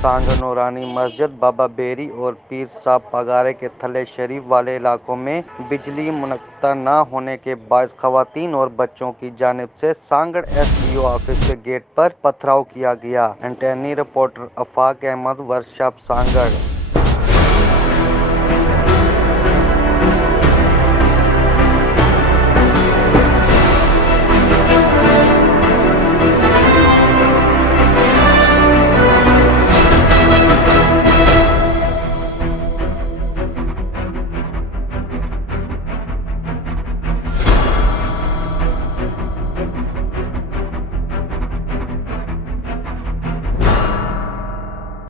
सांगड़ नूरानी मस्जिद, बाबा बेरी और पीर साहब पगारे के थले शरीफ वाले इलाकों में बिजली मुनक्ता न होने के बायस खवातीन और बच्चों की जानिब से सांगड़ SDO ऑफिस के गेट पर पथराव किया गया। एंटनी रिपोर्टर आफाक अहमद, वर्कशॉप, सांगड़।